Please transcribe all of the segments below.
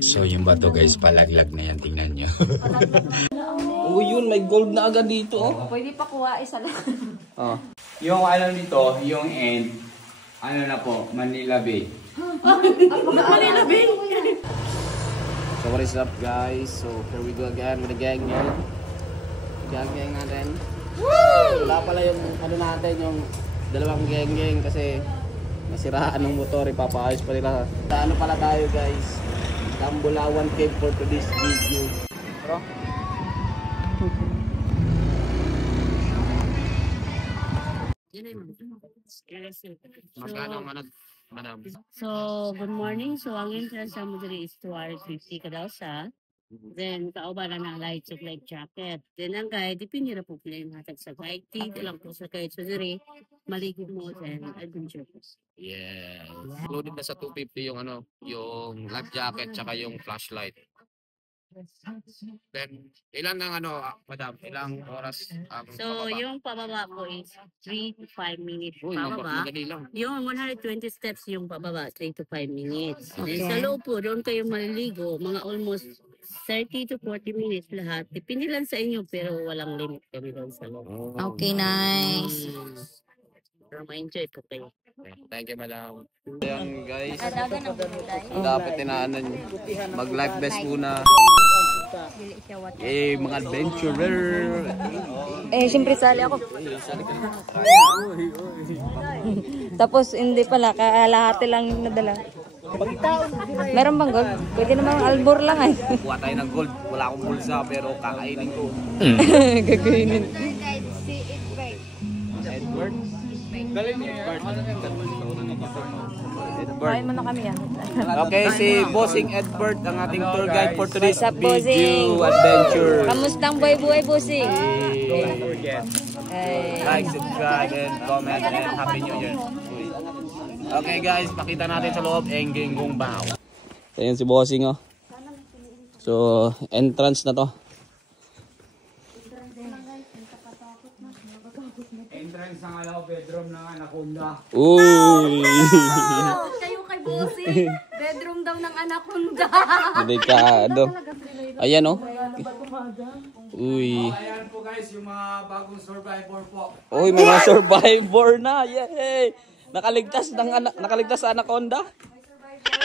So yung bato guys, palaglag na yan, tingnan nyo. Oh, yun, may gold na agad dito. Oh. Pwede pa kuha isa lang. Oh. Yung alam nito, yung end, ano na po, Manila Bay. Manila Bay! So what is up guys? So here we go again with the gang yan. Gang natin. Woo! Wala pala yung ano natin, yung dalawang gang kasi nasiraan ng motor, ipapaayos pa nila. Sa ano pala tayo guys? Tambulawan Cave for today's video. Bro? So, good morning. So, ang entrance sa mo diri is 250 ka daw sa. Then, kauban na ng light of life jacket. Then, ang guide, dipindi na po pala yung hatag sa guide. Tig lang po sa guide. So, diri, maligid mo and adventure po. Yes. Included na sa 250 yung ano, yung life jacket tsaka yung flashlight. Then, ilan ang ano, madam? Ilang oras? So, yung pababa po is 3 to 5 minutes. Uy, Pababa. madali lang. Yung 120 steps yung pababa, 3 to 5 minutes. Okay. Then, sa loob po, doon kayo maliligo, mga almost 30 to 40 minutes lahat. Depende lang sa inyo, pero walang limit kami doon sa loob. Okay, nice. Pero ma-enjoy po kayo. Thank you, madam. Ayan, guys. Dapat tinaanan nyo. Mag-life vest muna. Eh, mga adventurer. Eh, siyempre sali ako. Tapos, hindi pala. Kalahati lang yung nadala. Meron bang gold? Pwede naman albor lang ay. Kuha tayo ng gold. Wala akong bulsa pero kakainin ko. Gagawinin. Edward? Kain mo na kami ah. Okay, si Bossing Edward ang ating tour guide for today's What's up, video Bossing? adventure. Kamustang buhay-buhay, Bossing? Don't forget. Like, subscribe, and comment, and Happy New Year. Okay guys, pakita natin sa loob ang Genggong Bao. Ayan si Bossing oh. So, entrance na to. Entrance ng alaw bedroom ng Anaconda. Uy! Kayo kay Bossing. Bedroom daw ng Anaconda. Delikado. Ayan oh. Uy. Ayan po guys, yung mga bagong survivor po. Uy, mga survivor na. Yay! Nakaligtas sa Anaconda.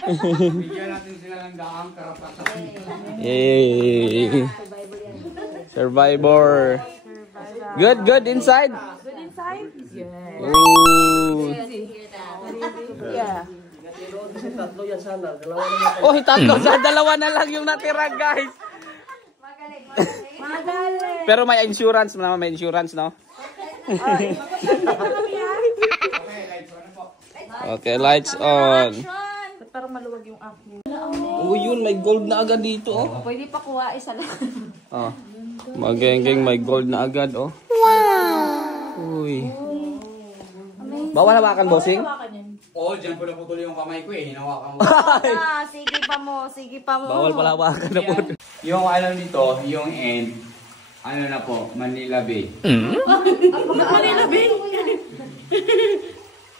Bigyan natin sila ng daang karapatan. Yay! Survivor. Good inside. Good inside? Yeah. Ooh. Yeah. Oh, tatlo sa dalawa na lang yung natira, guys. Pero may insurance naman, may insurance, no? Okay, lights on. Parang maluwag yung akin. Oh, yun, may gold na agad dito, oh. Pwede pa kuha isa lang. Oh. Magengeng may gold na agad, oh. Wow! Uy. Bawal hawakan, Bossing? Oo, dyan po naputuloy yung kamay ko eh. Hinawakan mo. Sige pa mo, sige pa mo. Bawal pala hawakan na po. Yung alam nito, yung end, ano na po, Manila Bay. Manila Bay?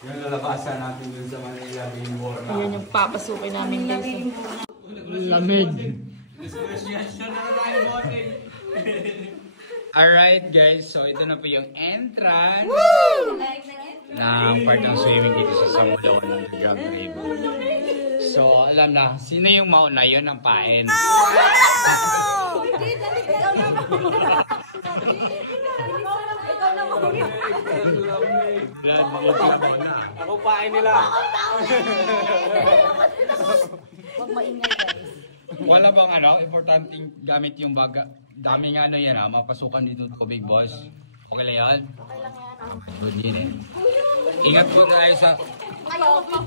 Yung lalabasan natin dun sa Manila Bay War na. Yan yung papasukin namin guys. Lamig. Alright guys, so ito na po yung entrance ng part ng swimming dito sa Samulawan ng Drug River. So alam na, sino yung mauna yun ang pain? Ako pain nila. Huwag maingay guys. Wala bang ano, importanteng gamit yung baga? Daming ano yan ha, mapasukan dito tubig boss. Okay lang yan? Good yun eh. Ingat po tayo sa...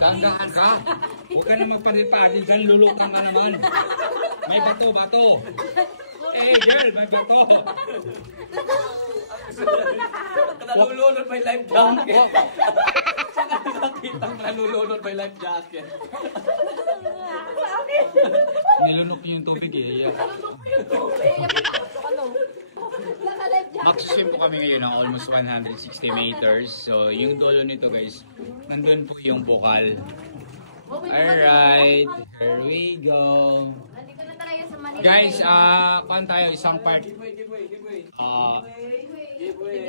Ganggahan ka. Huwag ka na magpanipadin dyan, lulukan ka naman. May bato. Hey girl, may bato. Nalulunod may life jacket. Saka nakita ang nalulunod may life jacket. Nilunok yung tubig eh. Mag-swim po kami ngayon ng almost 160 meters. So yung dulo nito guys, nandun po yung bukal. Alright, here we go. Guys, kuhan tayo isang part.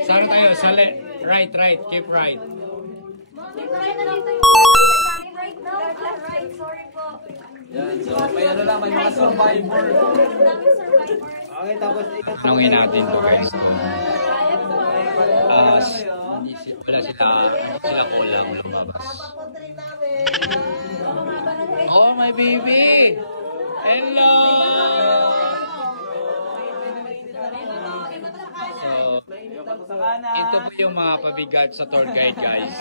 Saan tayo? Sa right, keep right. Yan, so may ano lang, may mga survivor. Okay, tapos Tanungin natin to guys. Wala sila kulang lumabas. Oh, my baby! Hello! So, ito po yung mga pabigat sa tour guide, guys.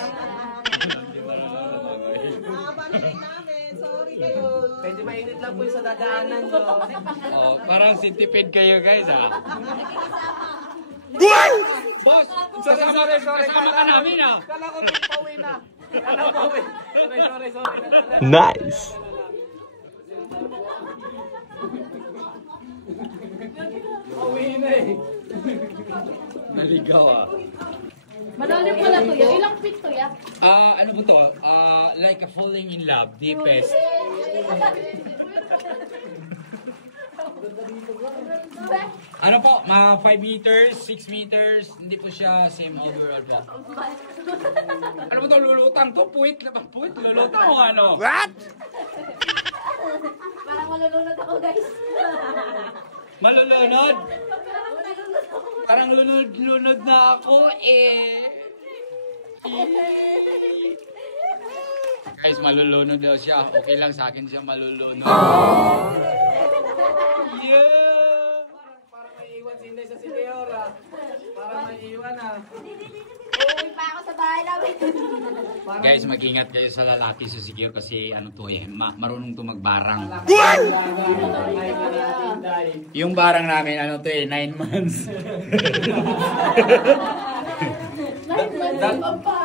medyo mainit lang po yung sa dadaanan nyo. Oh, parang centipede kayo, guys, ha? Boss! Kasama ka namin, ha? Kala ko may pauwi na. Kala ko pauwi. Sorry. Nice. Pauwi na eh. Naligaw, ah. Malalim pala to yan. Ilang feet to yan? Ano po to? Like a falling in love, deepest. Ano po? Mga 5 meters, 6 meters, hindi po siya same overall po. Ano po to? Lulutang to? Puwit? Lulutang o ano? What? Parang malulunod ako, guys. Malulunod? Parang lunod na ako eh. Guys, malulunod daw siya. Okay lang sa akin siya malulunod. Yeah! Parang may iwan si Inday sa Sineora. Parang may iwan ah. Uuwi pa ako sa bahay namin. Guys, mag-ingat kayo sa lalaki sa secure kasi ano to eh, marunong to magbarang. Yung barang namin, ano to eh, 9 months.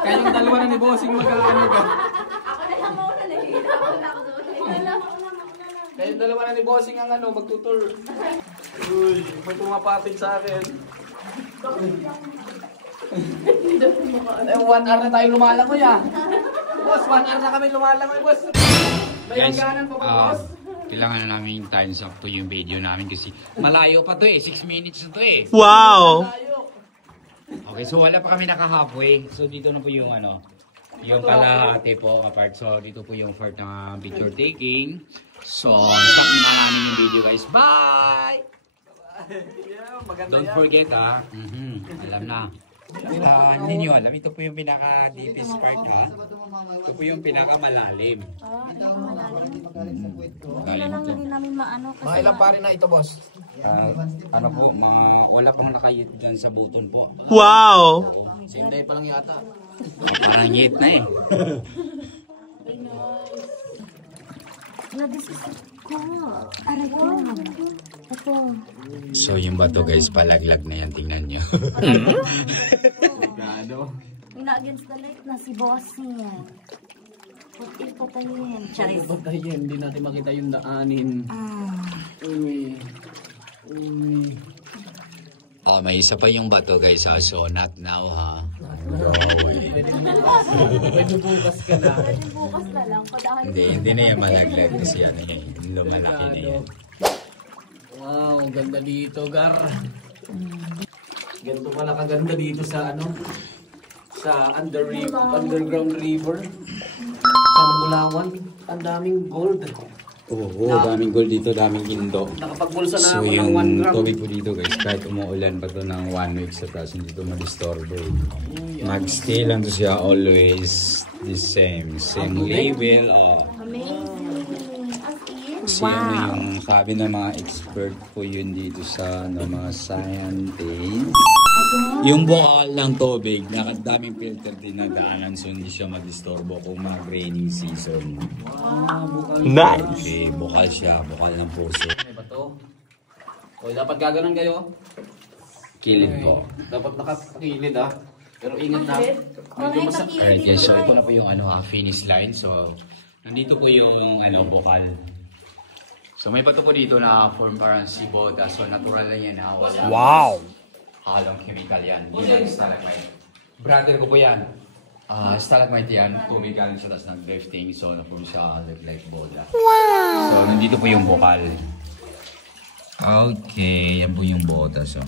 Kayong dalawa na ni Bossing mag-ano ka. Ako na lang mauna. Nahihirapan na ako doon. Kayong dalawa na ni Bossing ang ano, magtutur. Uy, may pumapatid sa akin. 1 hour na tayo lumalangoy ah. Boss, 1 hour na kami lumalangoy, boss. May Guys, hangganan pa ba, boss? kailangan na namin time sakto yung video namin kasi malayo pa to eh, 6 minutes na to eh. Wow. Okay, so wala pa kami naka-halfway. So dito na po yung ano, yung kalahati po apart. So dito po yung part na picture taking. So, stop na namin yung video guys. Bye! Don't forget alam na. Ninyo alam, ito po yung pinaka-deepest part ha. Ito po yung pinaka-malalim. Kaya lang hindi namin maano kasi Mga ilang pare na ito, boss? Ano po, mga wala pang nakayit dyan sa buton po. Wow. Si Inday pa lang yata. Parang yit na eh. aray ko. Ito. So yung bato guys, palaglag na yan, tingnan nyo. Ina against the light na si Bossing. What if patayin? Charis. Patayin, hindi natin makita yung daanin. Uy. May isa pa yung bato guys ha, so not now ha. Pwede bukas ka na. Bukas na lang. Padahan. Hindi na yan malaglag kasi ano yan, lumalaki na yan. Wow, ganda dito, Gar. Ganito pala kaganda dito sa ano? Sa underground river. Sa Bulawan. Ang daming gold. Oo, daming gold dito, daming indo. Nakapagpulsa na So ako ng yung 1 gram. tubig po dito guys, kahit umuulan pa to ng 1 week sa class, hindi to ma-disturbo. Mag-stay lang to siya always the same level. Kasi ano yung sabi ng mga expert po yun dito sa mga scientists. Yung bukal ng tubig, nakadaming filter din na daanan so hindi siya madisturbo kung mag-raining season. Nice. Okay, bukal siya, bukal ng puso. May bato. O, dapat gaganon kayo. Kilid po. Dapat nakakilid ah. Pero ingat na. Medyo masakit. Alright guys, so ito na po yung finish line. So, nandito po yung bukal. So may bato po dito na form parang sibota. So natural lang yan na wala. Wow. Halong chemical yan. Hindi lang stalagmite. Brother ko po yan. Stalagmite yan. Tubig galing sa taas ng drifting. So, na-form siya like bola. Wow! So, nandito po yung bukal. Okay, yan po yung bota. So,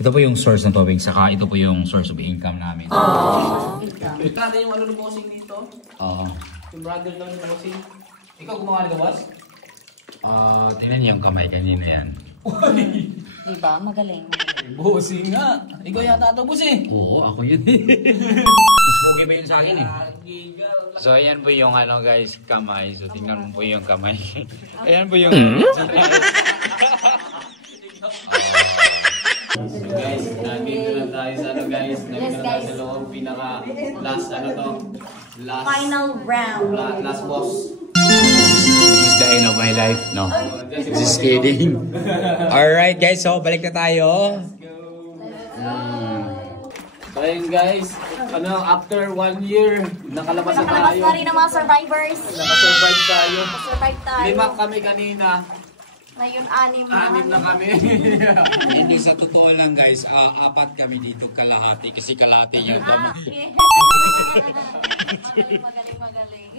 ito po yung source ng tubig. Saka ito po yung source of income namin. Ito natin yung ano ng bossing dito. Oo. Yung brother daw ng bossing. Ikaw gumawa nito, boss? Tingnan niyo yung kamay kanina yan. Diba? Magaling. Bossing nga. Ikaw yata ito, bossing. Oo, ako yun eh. Mas pogi ba yun sa akin eh? So, ayan po yung ano guys, kamay. So, tingnan mo po yung kamay. Ayan po yung... So guys, nandito lang tayo sa ano guys. Nandito lang sa loob. Pinaka last ano to. Last, Final round. last boss. This is the end of my life. No. Just kidding. Alright guys, so balik na tayo. So ayun guys, ano, after 1 year, nakalabas na Nakalabas tayo. na rin ang mga survivors. Nakasurvive tayo. Survive tayo. 5 kami kanina. Ngayon, 6 na. 6 na kami. Hindi sa totoo lang guys, 4 kami dito kalahati kasi kalahati yun. Magaling.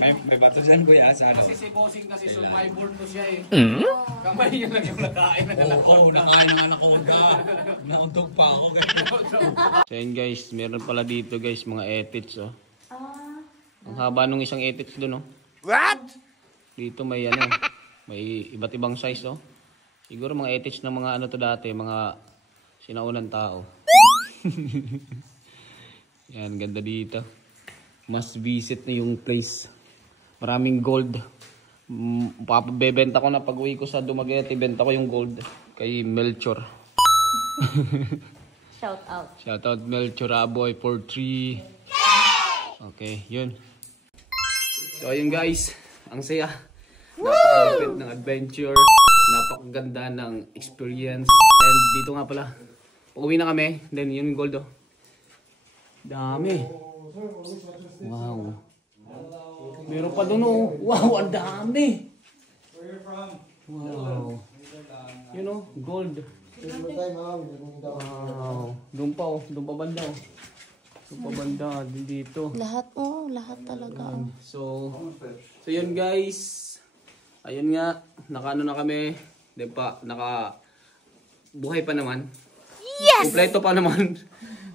May bato dyan kuya, sa ano? Kasi si Bossing kasi survivor to siya eh. Kamay niya lang yung nakain na Oo, nakain ng anak ko. Nauntog pa ako. So yun guys, meron pala dito guys mga etits oh. Ang haba nung isang etits dun oh. What? Dito may ano, may iba't ibang size oh. Siguro mga etits ng mga ano to dati, mga sinaunang tao. Yan, ganda dito. Must visit na yung place. Maraming gold. Bebenta ko na pag uwi ko sa Dumaguete, benta ko yung gold kay Melchor. Shout out. Shoutout Melchor Aboy for 3. Okay, yun. So ayun guys, ang saya. Napakalupit ng adventure. Napakaganda ng experience. And dito nga pala, pag uwi na kami, then yun yung gold oh. Dami. Wow. Meron pa doon oh. Wow, ang dami. Wow. You know, gold. Wow. Doon pa oh. Doon pa banda oh. Doon pa banda. Dito. Lahat lahat talaga. So yun guys. Ayun nga. Nakaano na kami. Di pa, buhay pa naman. Yes! Kompleto pa naman.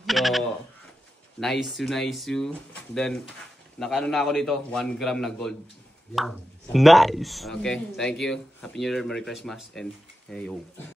So, nice to. Then, nakaano na ako dito. 1 gram na gold. Nice. Okay, thank you. Happy New Year, Merry Christmas, and hey yo.